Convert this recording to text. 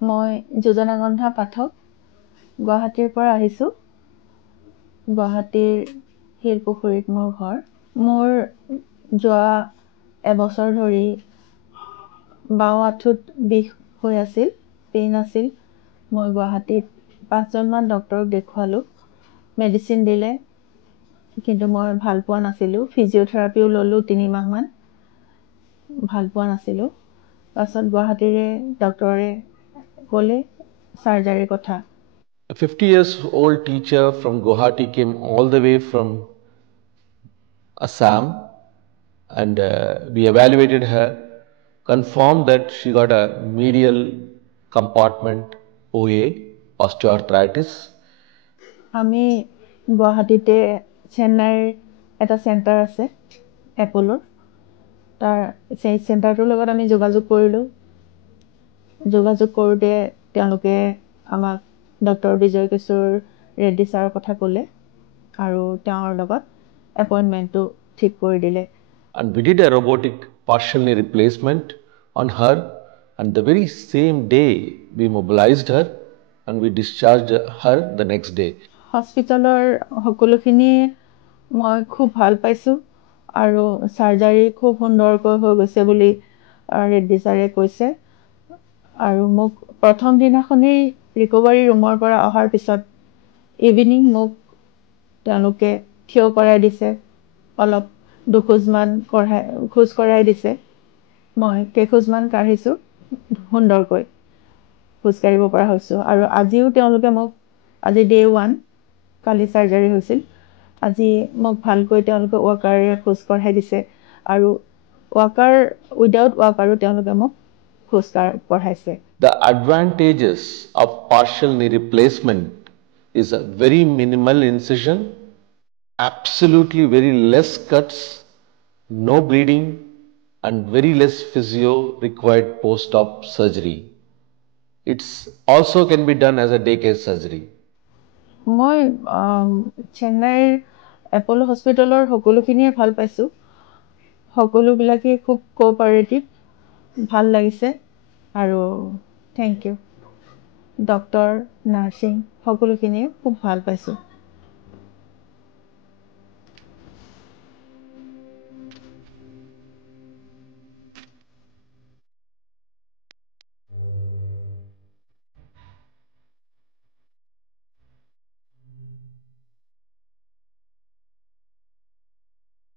মই যোজনাগন্ধা পাঠক গুৱাহাটীৰ পৰা আহিছোঁ গুৱাহাটীৰ শিলপুখুৰীত মোৰ ঘৰ মোৰ যোৱা এবছৰ ধৰি বাওঁ আঁঠুত বিষ হৈ আছিল পেইন আছিল মই গুৱাহাটীত 5জনমান ডক্টৰক দেখুৱালোঁ মেডিচিন দিলে কিন্তু মই ভাল পোৱা নাছিলোঁ ফিজিঅথেৰাপিও ল'লোঁ 3 মাহমান ভাল পোৱা নাছিলোঁ পাছত গুৱাহাটীৰে ডক্টৰে ক'লে সাৰ্জাৰীৰ কথা A 50 years old teacher from Guwahati came all the way from Assam and we evaluated her, confirmed that she got a medial compartment OA, osteoarthritis. আমি গুৱাহাটীতে চেন্নাইৰ এটা চেণ্টাৰ আছে এপ'লৰ তাৰ সেই চেণ্টাৰটোৰ লগত আমি যোগাযোগ কৰিলোঁ যোগাযোগ কৰোঁতে তেওঁলোকে আমাক ডক্টৰ বিজয় কিশোৰ ৰেড্ডি ছাৰৰ কথা ক'লে আৰু তেওঁৰ লগত এপইণ্টমেণ্টটো ঠিক কৰি দিলে And we did a robotic partial knee replacement on her and the very same day we mobilized her and we discharged her the next day. হস্পিটেলৰ সকলোখিনি মই খুব ভাল পাইছোঁ আৰু সাৰ্জাৰী খুব সুন্দৰকৈ হৈ গৈছে বুলি ৰেড্ডি ছাৰে কৈছে আৰু মোক প্ৰথম দিনাখনেই ৰিকভাৰী ৰুমৰ পৰা অহাৰ পিছত ইভিনিং মোক তেওঁলোকে থিয় কৰাই দিছে অলপ দুখোজমান খোজ কৰাই দিছে মই কেইখোজমান কাঢ়িছোঁ সুন্দৰকৈ খোজকাঢ়িব পৰা হৈছোঁ আৰু আজিও তেওঁলোকে মোক আজি ডে 1 কালি সাৰ্জাৰী হৈছিল আজি মোক ভালকৈ তেওঁলোকে ৱাকাৰেৰে খোজ কঢ়াই দিছে আৰু ৱাকাৰ উইদাউট ৱাকাৰো তেওঁলোকে মোক খোজ কঢ়াইছে The advantages of partial knee replacement is a very minimal incision, absolutely very less cuts, no bleeding and very less physio required post-op surgery. It's also can be done as a daycare surgery. মই চেন্নাইৰ Apollo হস্পিটেলৰ সকলোখিনিয়ে ভাল পাইছোঁ সকলোবিলাকেই খুব cooperative ভাল লাগিছে আৰু থেংক ইউ ডক্টৰ নাৰ্ছিং সকলোখিনিয়ে খুব ভাল পাইছোঁ